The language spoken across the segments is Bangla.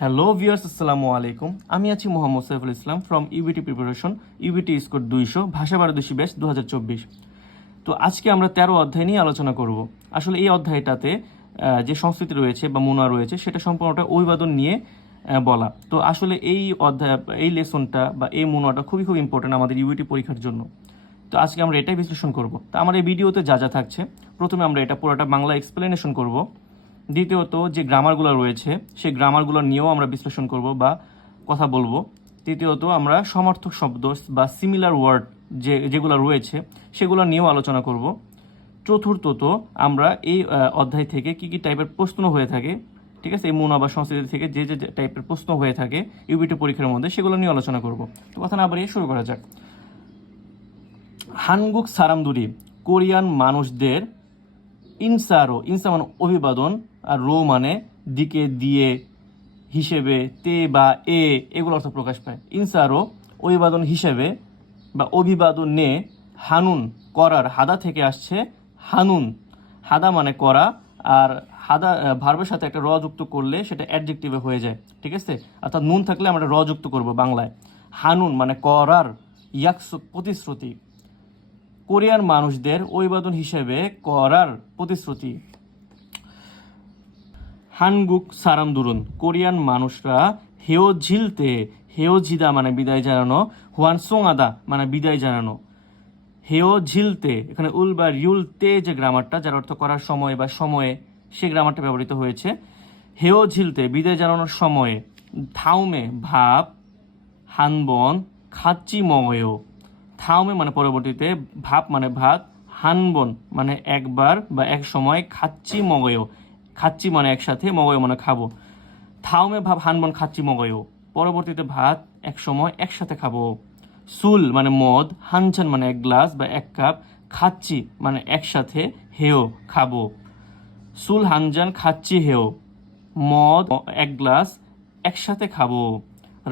হ্যালো ভিউয়ার্স, আসসালামু আলাইকুম। আমি আছি Mohammad Saiful Islam from UBT preparation, UBT score 200, ভাষা বারোদশী ব্যাচ 2024। তো আজকে আমরা 13 অধ্যায় নিয়ে আলোচনা করব। আসলে এই অধ্যায়টাতে যে সংস্কৃতি রয়েছে বা মুনা রয়েছে সেটা সম্পূর্ণটা অভিবাদন নিয়ে বলা। তো আসলে এই অধ্যায়, এই লেসনটা বা এই মুনাটা খুবই খুব ইম্পর্টেন্ট আমাদের ইউবিটি পরীক্ষার জন্য। তো আজকে আমরা এটাই বিশ্লেষণ করব। তো আমার এই ভিডিওতে যা যা থাকছে, প্রথমে আমরা এটা পুরোটা বাংলা এক্সপ্লেনেশন করব। দ্বিতীয়ত যে গ্রামারগুলো রয়েছে সেই গ্রামারগুলো নিয়েও আমরা বিশ্লেষণ করব বা কথা বলবো। তৃতীয়ত আমরা সমার্থক শব্দ বা সিমিলার ওয়ার্ড যেগুলো রয়েছে সেগুলো নিয়েও আলোচনা করব। চতুর্থত আমরা এই অধ্যায় থেকে কি কি টাইপের প্রশ্ন হয়ে থাকে, ঠিক আছে, এই মুনা বা সংস্কৃতি থেকে যে যে টাইপের প্রশ্ন হয়ে থাকে ইউবিটি পরীক্ষার মধ্যে সেগুলো নিয়ে আলোচনা করব। তো কথা না বাড়িয়ে শুরু করা যাক। হানগুক সারামদুরি কোরিয়ান মানুষদের ইনসারো, ইনসা মানে অভিবাদন, আর রো মানে দিকে, দিয়ে, হিসেবে, তে বা এগুলো অর্থ প্রকাশ পায়। ইনসারো অভিবাদন হিসেবে বা অভিবাদনে, হানুন করার, হাদা থেকে আসছে হানুন, হাদা মানে করা, আর হাদা ভার্বের সাথে একটা র যুক্ত করলে সেটা অ্যাডজেক্টিভে হয়ে যায়, ঠিক আছে। অর্থাৎ নুন থাকলে আমরা র যুক্ত করব বাংলায়। হানুন মানে করার, ইয়াকস প্রতিশ্রুতি, কোরিয়ান মানুষদের অভিবাদন হিসেবে করার প্রতিশ্রুতি। হানগুক সারামদুরুন কোরিয়ান মানুষরা হেওঝিলতে, হেওঝিদা মানে বিদায় জানানো, হোয়ানসোংআদা মানে বিদায় জানানো। হেওঝিলতে এখানে উল বা রিউলতে যে গ্রামারটা, যার অর্থ করার সময় বা সময়ে, সে গ্রামারটা ব্যবহৃত হয়েছে। হেওঝিলতে বিদায় জানানোর সময়ে, থাউমে ভাব, হানবন খাচ্চি মগয়ও, থাউমে মানে পরবর্তীতে, ভাব মানে ভাত, হানবন মানে একবার বা এক সময়, খাচ্চি মগয়ও, খাচ্চি মানে একসাথে, মগয় মানে খাবো। থাউমে ভাব হানবন খাচ্চি মগয়ও, পরবর্তীতে ভাত এক সময় একসাথে খাবো। সুল মানে মদ, হানচান মানে এক গ্লাস বা এক কাপ, খাচ্চি মানে একসাথে, হেও খাবো। সুল হানজান খাচ্চি হেও, মদ এক গ্লাস একসাথে খাবো।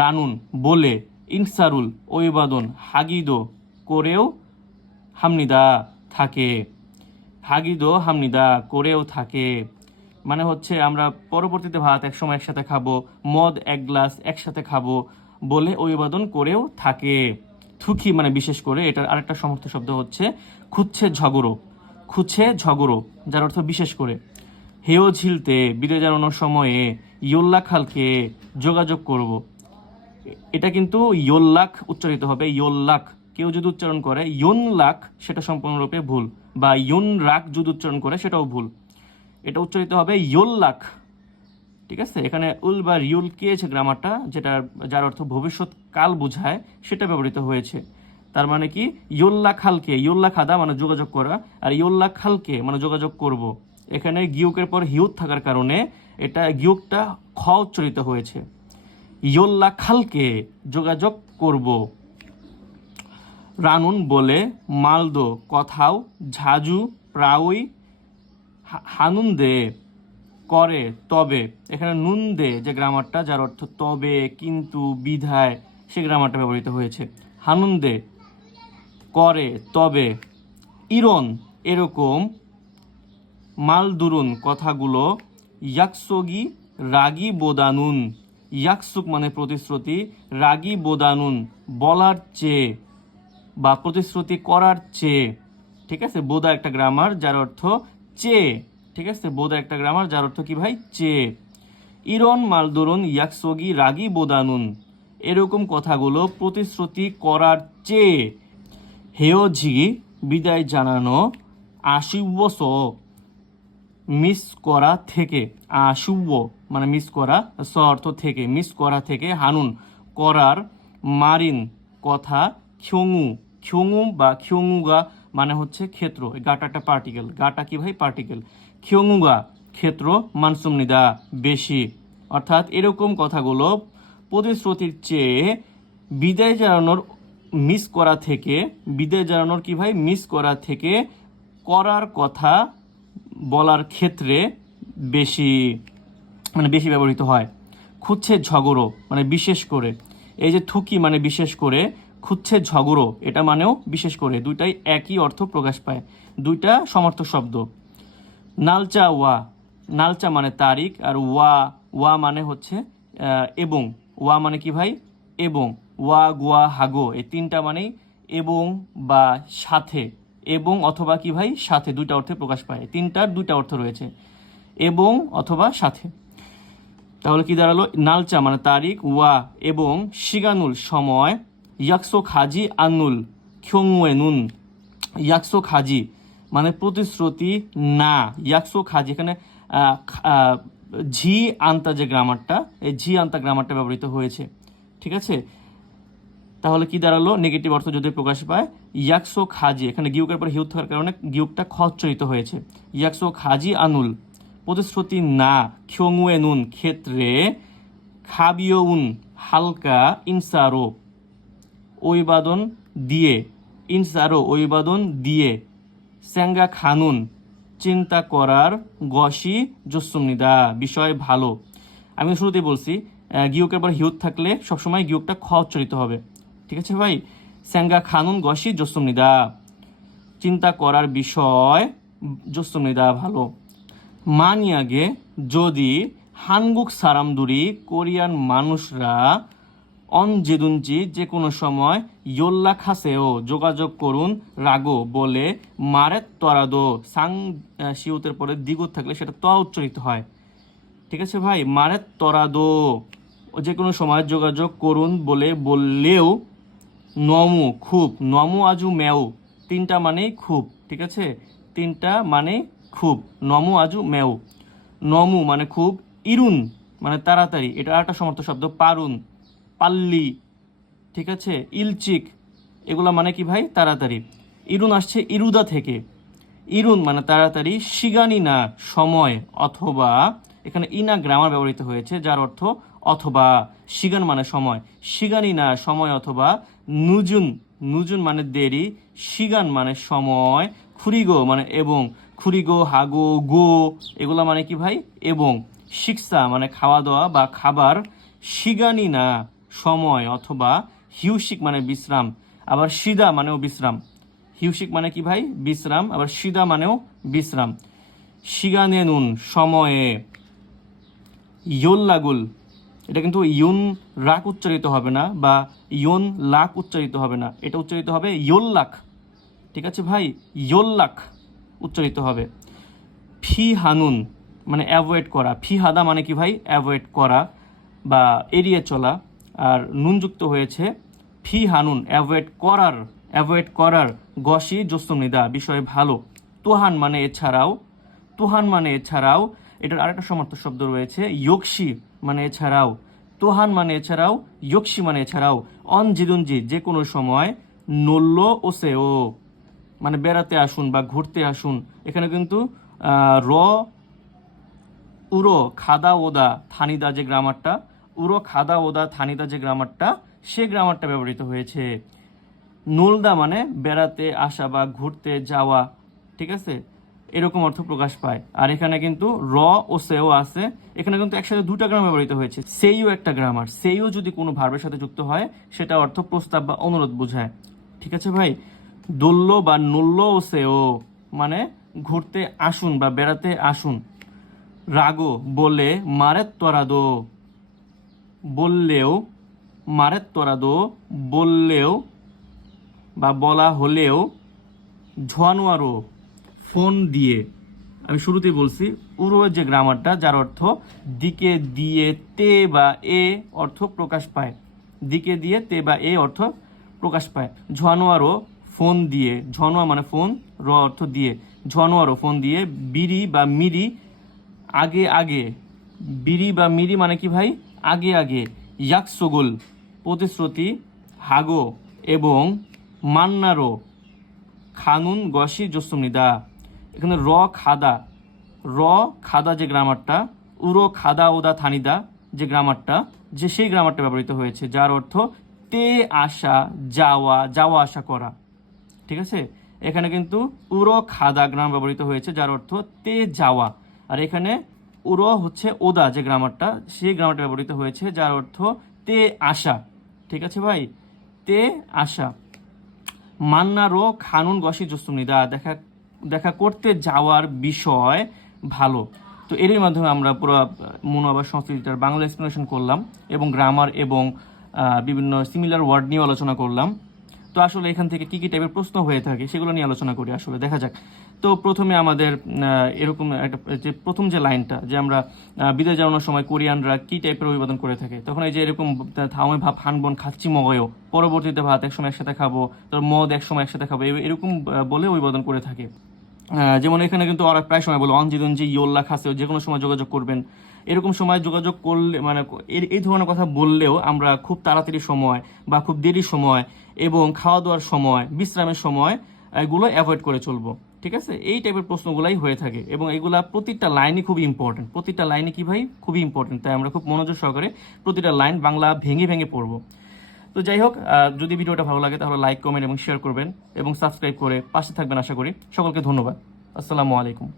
রানুন বলে, ইনসারুল অভিবাদন, হাগিদো করেও, হামনিদা থাকে, হাগিদো হামনিদা করেও থাকে। মানে হচ্ছে আমরা পরবর্তীতে ভাত এক সময় একসাথে খাবো, মদ এক গ্লাস একসাথে খাবো বলে অভিবাদন করেও থাকে। থুকি মানে বিশেষ করে, এটার আরেকটা সমর্থ শব্দ হচ্ছে খুচ্ছে ঝগড়ো, খুচ্ছে ঝগড়ো, যার অর্থ বিশেষ করে। হেও ঝিলতে বিদায় জানানোর সময়ে, ইয়োল্লাখ হালকে যোগাযোগ করব। এটা কিন্তু ইয়োল্লাখ উচ্চারিত হবে, ইয়োল্লাখ। কেউ যদি উচ্চারণ করে ইয়ন লাখ, সেটা সম্পূর্ণরূপে ভুল, বা ইয়ন রাখ যদি উচ্চারণ করে সেটাও ভুল। এটা উচ্চারিত হবে ইয়োল্লাখ, ঠিক আছে। এখানে উল বা রিউল কে যে গ্রামারটা, যেটা যার অর্থ ভবিষ্যৎ কাল বোঝায়, সেটা ব্যবহৃত হয়েছে। তার মানে কি, ইয়োল্লাখ হালকে, ইয়োল্লাখ হাদা মানে যোগাযোগ করা, আর ইয়োল্লাখ হালকে মানে যোগাযোগ করব। এখানে গিয়কের পর হিউত থাকার কারণে এটা গিয়কটা খ উচ্চারিত হয়েছে। ইয়োল্লা খালকে যোগাযোগ করব। রানুন বলে, মালদো কথাও, ঝাজু প্রায়ই, হানুন দে করে তবে। এখানে নুন দে যে গ্রামারটা, যার অর্থ তবে, কিন্তু, বিধায়, সে গ্রামারটা ব্যবহৃত হয়েছে। হানুন দে করে তবে, ইরন এরকম, মালদুরুন কথাগুলো, ইয়াকসগি রাগি বোদানুন, ইয়াকসুক মানে প্রতিশ্রুতি, রাগি বোদানুন বলার চেয়ে বা প্রতিশ্রুতি করার চেয়ে, ঠিক আছে। বোদা একটা গ্রামার যার অর্থ চেয়ে, ঠিক আছে। বোদা একটা গ্রামার যার অর্থ কি ভাই, চেয়ে। ইরন মালদুরুন ইয়াকসগি রাগি বোদানুন, এরকম কথাগুলো প্রতিশ্রুতি করার চেয়ে। হেওঝি বিদায় জানানো, আশিব্বস মিস করা থেকে, আশুব্য মানে মিস করা, স অর্থ থেকে, মিস করা থেকে, হানুন করার, মারিন কথা, খ্যোঙু, খ্যোঙু বা খ্যোঙুগা মানে হচ্ছে ক্ষেত্র, গাটা একটা পার্টিকেল, গাটা কি ভাই পার্টিকেল, খ্যোঙুগা ক্ষেত্র, মানসুমনিদা বেশি। অর্থাৎ এরকম কথাগুলো প্রতিশ্রুতির চেয়ে বিদায় জানানোর, মিস করা থেকে, বিদায় জানানোর কি ভাই, মিস করা থেকে করার কথা বলার ক্ষেত্রে বেশি, মানে বেশি ব্যবহৃত হয়। খুঁজছে ঝগড়ো মানে বিশেষ করে, এই যে থুকি মানে বিশেষ করে, খুঁজছে ঝগড়ো এটা মানেও বিশেষ করে, দুইটাই একই অর্থ প্রকাশ পায়, দুইটা সমার্থক শব্দ। নালচা ওয়া, নালচা মানে তারিখ, আর ওয়া, ওয়া মানে হচ্ছে এবং, ওয়া মানে কি ভাই এবং, ওয়া গুয়া হাগো এই তিনটা মানেই এবং বা সাথে, এবং অথবা কি ভাই সাথে, দুইটা অর্থে প্রকাশ পায়, তিনটার দুইটা অর্থ রয়েছে, এবং অথবা সাথে। তাহলে কি দাঁড়ালো, নালচা মানে তারিখ, ওয়া এবং, শিগানুল সময়, ইয়াকসো খাজি আনুল খ্যোংওয়ে নুন, ইয়াকসো খাজি মানে প্রতিশ্রুতি না, ইয়াকসো খাজি এখানে ঝি আন্তা যে গ্রামারটা, এই ঝি আন্তা গ্রামারটা ব্যবহৃত হয়েছে, ঠিক আছে। তাহলে কি দাঁড়ালো, নেগেটিভ অর্থ যদি প্রকাশ পায়, ইয়াকসো খাজি, এখানে গিউকের পর হিউত থাকার কারণে গিউকটা খ উচ্চারিত হয়েছে, ইয়াকসো খাজি আনুল প্রতিশ্রুতি না, খ্যোংওয়ে নুন ক্ষেত্রে, খাবিয়উন হালকা, ইনসারো অভিবাদন দিয়ে, ইনসারো অভিবাদন দিয়ে, স্যাঙ্গা খানুন চিন্তা করার, গসি জসুমনিদা বিষয় ভালো। আমি শুরুতেই বলছি গিউকের পর হিউত থাকলে সবসময় গিউকটা খ উচ্চারিত হবে, ঠিক আছে ভাই। স্যাঙ্গা খানুন গসি জসুমনিদা চিন্তা করার বিষয়, জসুমনিদা ভালো। মানিয়াগে যদি হানগুক সারামদুরি কোরিয়ান মানুষরা অনজেদুঞ্জি যে কোনো সময় ইয়োল্লা খাসেও যোগাযোগ করুন রাগো বলে, মারেত তরাদো সাং শিউতের পরে দ্বিগুণ থাকলে সেটা ত উচ্চারিত হয়, ঠিক আছে ভাই। মারেত তরাদো যে কোনো সময় যোগাযোগ করুন বলে বললেও, নমু খুব, নমু আজু মেও তিনটা মানেই খুব, ঠিক আছে, তিনটা মানে খুব, নমু আজু মেও, নমু মানে খুব, ইরুন মানে তাড়াতাড়ি, এটা আরেকটা সমর্থ শব্দ, পারুন পাল্লি, ঠিক আছে, ইলচিক এগুলা মানে কি ভাই তাড়াতাড়ি। ইরুন আসছে ইরুদা থেকে, ইরুন মানে তাড়াতাড়ি, শিগানি না সময় অথবা, এখানে ইনা গ্রামার ব্যবহৃত হয়েছে যার অর্থ অথবা, শিগান মানে সময়, শিগানি না সময় অথবা, নুজুন, নুজুন মানে দেরি, শিগান মানে সময়, খুরিগো মানে এবং, খুরিগো হাগো গো এগুলা মানে কি ভাই এবং, শিক্ষা মানে খাওয়া দাওয়া বা খাবার, শিগানি না সময় অথবা, হিউসিক মানে বিশ্রাম, আবার সিদা মানেও বিশ্রাম, হিউসিক মানে কি ভাই বিশ্রাম, আবার সিদা মানেও বিশ্রাম। শিগানে নুন সময়ে, ইয়োল্লাগুল এটা কিন্তু ইয়ুন রাক উচ্চারিত হবে না বা ইয়ন লাক উচ্চারিত হবে না, এটা উচ্চারিত হবে ইয়োল্লাক, ঠিক আছে ভাই, ইয়োল্লাক উচ্চারিত হবে। ফি হানুন মানে অ্যাভয়েড করা, ফি হাদা মানে কি ভাই অ্যাভয়েড করা বা এড়িয়ে চলা, আর নুন যুক্ত হয়েছে, ফি হানুন অ্যাভয়েড করার, অ্যাভয়েড করার, গসি জসুমনিদা বিষয় ভালো। তোহান মানে এছাড়াও, তোহান মানে এছাড়াও, এটার আরেকটা সমর্থ শব্দ রয়েছে, ইয়োকসি মানে এছাড়াও, তোহান মানে এছাড়াও, ইয়োকসি মানে এছাড়াও, অন জিদুনজি যে কোনো সময়, নল্লো ওসেও মানে বেড়াতে আসুন বা ঘুরতে আসুন, এখানে কিন্তু র উরো খাদা ওদা থানিদা যে গ্রামারটা, উরো খাদা ওদা থানিদা যে গ্রামারটা, সে গ্রামারটা ব্যবহৃত হয়েছে। নোলদা মানে বেড়াতে আসা বা ঘুরতে যাওয়া, ঠিক আছে, এরকম অর্থ প্রকাশ পায়। আর এখানে কিন্তু র ও সেও আছে, এখানে কিন্তু একসাথে দুটা গ্রামার ব্যবহৃত হয়েছে, সেইও একটা গ্রামার, সেইও যদি কোনো ভার্বের সাথে যুক্ত হয় সেটা অর্থ প্রস্তাব বা অনুরোধ বোঝায়, ঠিক আছে ভাই। দোল্ল বা নল্ল ও সেও মানে ঘুরতে আসুন বা বেড়াতে আসুন। রাগো বলে, মারেত তরাদো বললেও, মারেত তরাদো বললেও বা বলা হলেও, ঝোয়ানোয়ারো ফোন দিয়ে, আমি শুরুতেই বলছি উরো যে গ্রামারটা যার অর্থ দিকে দিয়ে তে বা এ অর্থ প্রকাশ পায়, দিকে দিয়ে তে বা এ অর্থ প্রকাশ পায়। ঝোয়ানোয়ারো ফোন দিয়ে, ঝনোয়া মানে ফোন, র অর্থ দিয়ে, ঝনোয়ারো ফোন দিয়ে, বিড়ি বা মিরি আগে আগে, বিড়ি বা মিরি মানে কি ভাই আগে আগে, ইয়াকসোগোল প্রতিশ্রুতি, হাগো এবং, মান্নারো খানুন গসি জসুমনিদা, এখানে র খাদা, র খাদা যে গ্রামারটা, উরো খাদা ওদা থানিদা যে গ্রামারটা, যে সেই গ্রামারটা ব্যবহৃত হয়েছে যার অর্থ তে আসা যাওয়া, যাওয়া আসা করা, ঠিক আছে। এখানে কিন্তু উরো খাদা গ্রামার ব্যবহৃত হয়েছে যার অর্থ তে যাওয়া, আর এখানে উরো হচ্ছে ওদা যে গ্রামারটা, সেই গ্রামারটা ব্যবহৃত হয়েছে যার অর্থ তে আসা, ঠিক আছে ভাই, তে আসা। মান্নারও খানুন গসি জসুমনিদা দেখা দেখা করতে যাওয়ার বিষয় ভালো। তো তো এরই মাধ্যমে আমরা পুরো মনোভাব সংস্কৃতিটার বাংলা এক্সপ্লেনেশন করলাম এবং গ্রামার এবং বিভিন্ন সিমিলার ওয়ার্ড নিয়ে আলোচনা করলাম। তো আসলে এখান থেকে কি কি টাইপের প্রশ্ন হয়ে থাকে সেগুলো নিয়ে আলোচনা করি, আসলে দেখা যাক। তো প্রথমে আমাদের এরকম একটা যে প্রথম যে লাইনটা, যে আমরা বিদায় জানানোর সময় কোরিয়ানরা কি টাইপের অভিবাদন করে থাকে, তখন এই যে এরকম থামে ভাব হানবন খাচ্ছি মগয়ও, পরবর্তীতে ভাত একসময় একসাথে খাবো, তারপর মদ একসময় একসাথে খাবো, এরকম বলে অভিবাদন করে থাকে। যেমন এখানে কিন্তু ওরা প্রায় সময় বলে অঞ্জিদঞ্জি ইয়োল্লা খাসে, যে কোনো সময় যোগাযোগ করবেন। এরকম সময় যোগাযোগ করলে মানে এই ধরনের কথা বললেও আমরা খুব তাড়াতাড়ি সময় বা খুব দেরি সময় এবং খাওয়া দাওয়ার সময়, বিশ্রামের সময় এগুলো অ্যাভয়েড করে চলবো। ঠিক আছে, এই টাইপের প্রশ্নগুলাই হয়ে থাকে এবং এগুলা প্রতিটা লাইনই খুবই ইম্পর্টেন্ট। প্রতিটা লাইনে কি ভাই খুবই ইম্পর্টেন্ট, তাই আমরা খুব মনোযোগ সহকারে প্রতিটা লাইন বাংলা ভেঙে ভেঙে পড়বো। তো যাই হোক, যদি ভিডিওটা ভালো লাগে তাহলে লাইক, কমেন্ট এবং শেয়ার করবেন এবং সাবস্ক্রাইব করে পাশে থাকবেন আশা করি। সকলকে ধন্যবাদ। আসসালামু আলাইকুম।